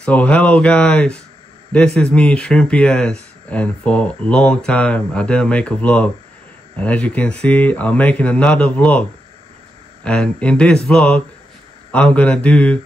So hello guys, this is me Shrimpy S, and for a long time I didn't make a vlog, and as you can see I'm making another vlog, and in this vlog I'm gonna do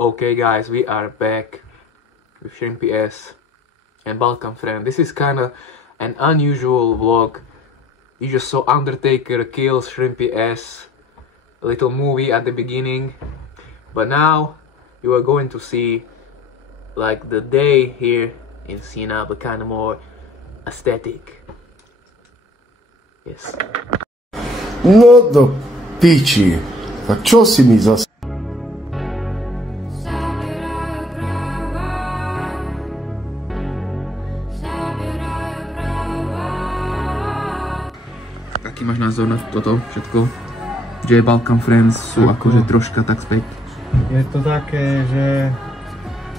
Okay guys, we are back with Shrimpy S and Balkan Friend. This is kinda an unusual vlog. You just saw Undertaker kills Shrimpy S, a little movie at the beginning. But now you are going to see like the day here in Sina, but kinda more aesthetic. Yes. No do piči, a čo si mi zas... Aký máš názor na toto všetko? Že Balkan Friends sú akože troška tak späť? Je to také, že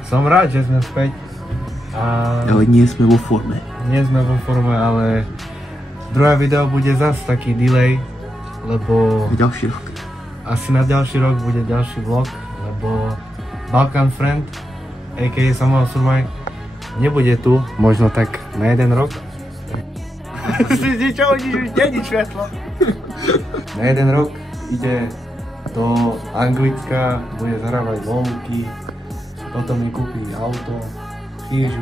som rád, že sme späť. Ale nie sme vo forme. Nie sme vo forme, ale druhé video bude zase taký delay, lebo Ďalší rok. asi na ďalší rok bude ďalší vlog, lebo Balkan Friend, a.k.a. Samuel Surmaj, nebude tu, možno tak na 1 rok. Niečo, už není svetlo. Na 1 rok ide do Anglicka, bude zahrávať volky, potom mi kúpi auto, chýžu,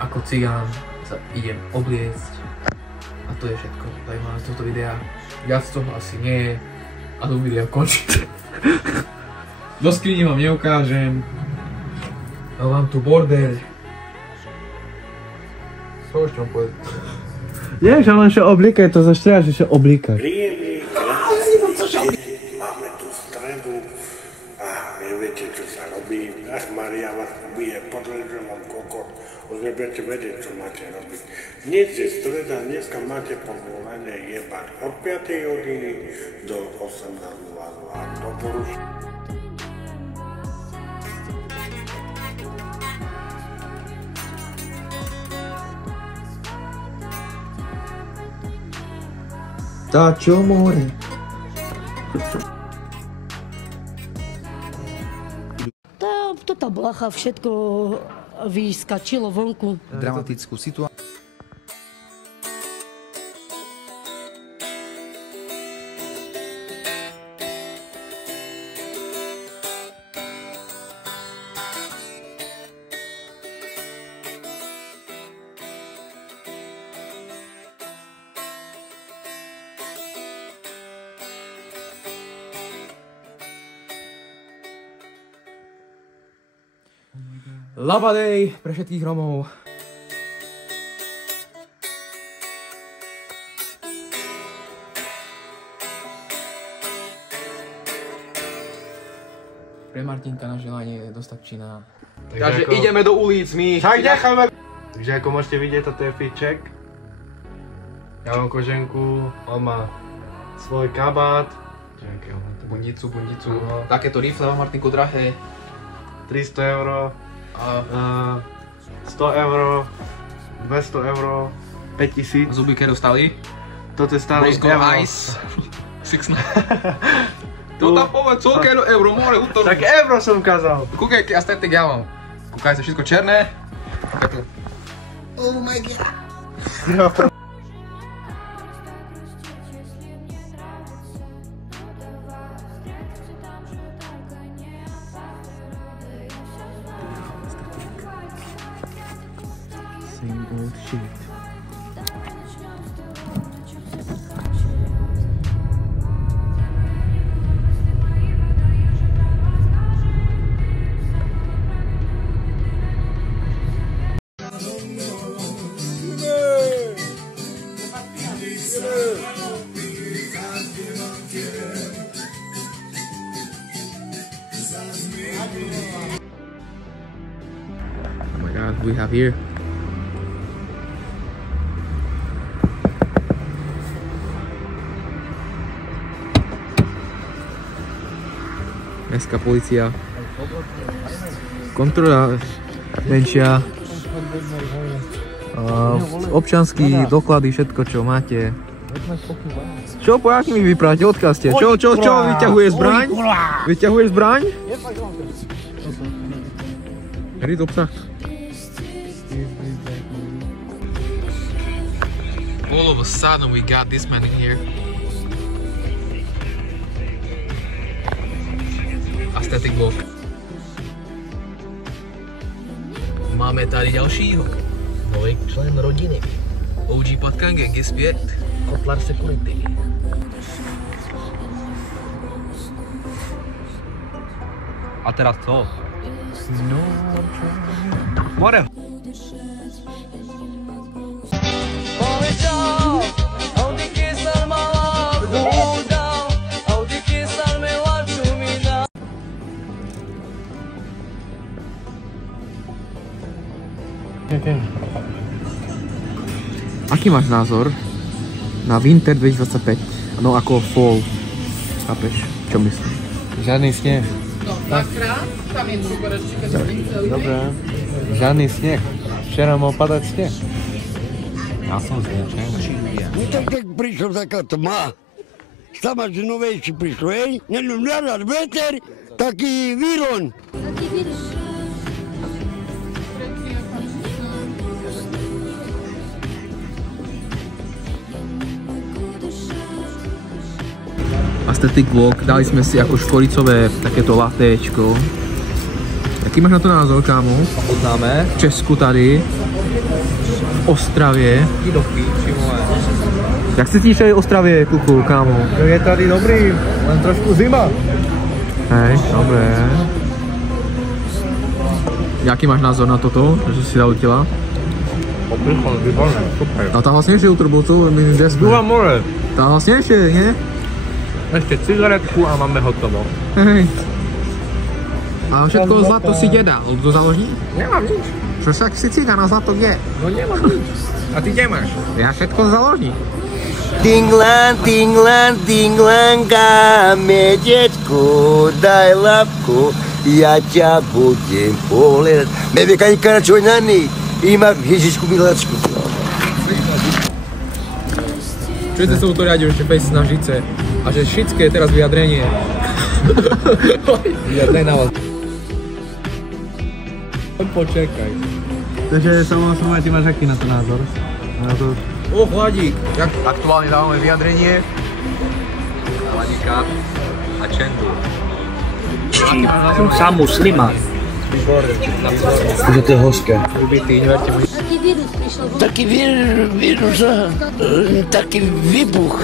Ako cigán sa idem obliecť a to je všetko. Tady máme z tohto videa. Viac toho asi nie je a to video končí. Do skrine vám neukážem. Ale mám tu bordeľ. Co ešte mám povedať? Nie, že len še oblíkaj, to zaštráš, že še oblíkaj. Príjemný, krásny, máme tu stredu a neviete, čo sa robí. Ach, Maria vás ubije, podľa vám kokot. Už nebudete vedieť, čo máte robiť. Dnes je streda, dneska máte povolené jebať od 5. hodiny do 18:00 a to poruší. Táčo more. Tá blacha všetko vyskačilo vonku. Dramatickú situáciu. Labadej pre všetkých Romov. Pre Martinka na želanie dostačí na... Takže ako... ideme do ulic, my... Tak necháme. Takže ako môžete vidieť, toto je fitček. Ja mám koženku, on má svoj kabát. Bundicu. Takéto rifle má Martinku drahé. 300 €, 100 €, 200 €, 5000. Zuby, keď dostali. Toto je stále Roscoe euro. Ice. 6 To tam povedz, koľko je euro, more útorku. Tak euro som kázal. Kúkaj, aký aesthetik ja mám. Kúkaj sa všetko černé. Kúkaj tu. Oh my god. Same old shit. we have here? Mestská polícia. Kontrola menšia. Občanský doklady, všetko čo máte. Čo, po aký mi vyprávate? Odkazte. Čo, vyťahuje zbraň? Vyťahuje zbraň? Hry do psa. All of a sudden we got this man in here. Aesthetic Walk. Máme tady ďalšího. Nový člen rodiny. OG Patkan Gang je zpět. Kotlar Security. A teraz co? No, more. Aký máš názor na Winter 2025? No ako Fall. Chápeš? Čo myslíš? Žiadny sneh. No, dvakrát, tam je súborečka z celý. Dobre. Žiadny sneh. Včera mal padať sneh. Ja som zničený. No tak prišla taká tma. Sama novejší prišlo, hej? Nenúmľadať veter, taký výron. Aesthetic Walk, dali sme si ako škoricové takéto latéčko. Jaký máš na to názor, kámo? Poznáme. V Česku tady, v Ostravě. Jak se cítíš tady v Ostravě, kluku, kámo? Je tady dobrý, len trošku zima. Hej, dobré. Jaký máš názor na toto, že si dal těla? Opichol, výborné, super. A tá hlasnejšie jutro bol to, my desme. Dúva more. Tá hlasnejšie, nie? Ešte cigaretku a máme hotovo. Hej. A všetko zlato si kde dal? Do záložní? Nemám nič. Čo však si cigán a zlato kde? No nemám nič. A ty kde máš? Ja všetko z záložní. Tinglan, tinglan, tinglanka, medečku, daj labku, ja ťa budem pohľadať. Bebe kaňka čo nani, ima Ježišku miláčku. Čo ste sa u to riadil, že face na žice? A že šické je teraz vyjadrenie. Vyjadrej na vás. Počekaj. Takže samozrejme, ty máš aký na to názor? Na to... O, Hladík! Aktuálne dávame vyjadrenie. Hladíka a Čendu. Sám muslimán. Že to je hořké. Ubitý, neverte mi. Taký vírus prišiel von. Taký vírus, taký výbuch.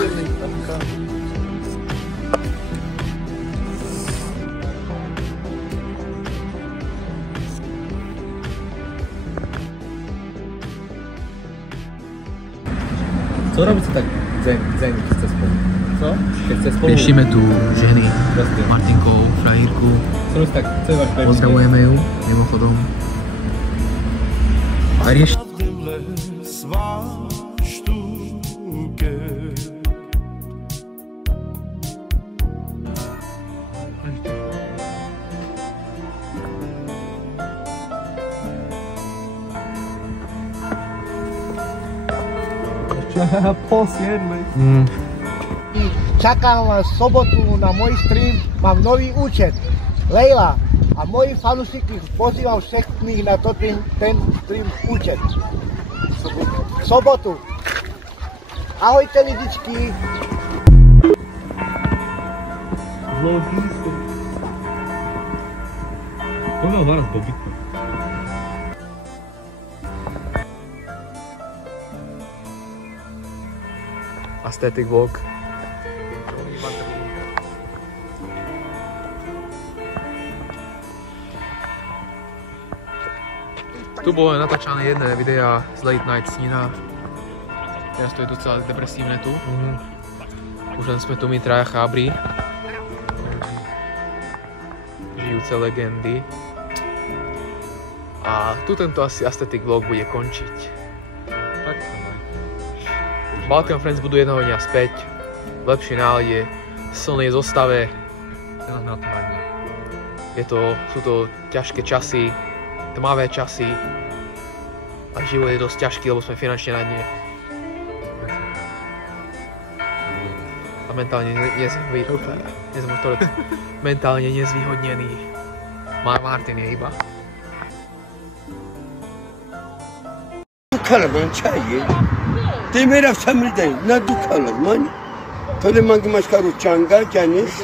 Co robíte tak zen, keď ste spolu? Co? Keď ste spolu... Riešime tu ženy, Martinkou, frajírku. Co robíte tak, co je váš prežitý? Pozdravujeme ju, mimochodom. A rieš... Pol 7. Čakám vás v sobotu na môj stream, mám nový účet, Leila. A moji fanúšiky pozývam všetkých na ten stream účet. V sobotu. Ahojte lidičky. Zložísko. Poďme ho raz dobytno. Aesthetic Walk. Tu bolo natáčané jedné videá z Late Night Snina. Teraz to je docela depresívne tu. Už len sme tu my traja chábri. Žijúce legendy. A A tu tento asi aesthetic vlog bude končiť. Balkan Friends budú jedného dňa späť, v lepšej nálade, silnej zostave. Sú to ťažké časy, tmavé časy a život je dosť ťažký, lebo sme finančne na dne. A mentálne mentálne nezvýhodnený. Martin je iba. Dukkalar çayı. Demir afsamri değil. Ne dukkalar man? Tole mangi maşkaru çanga canis.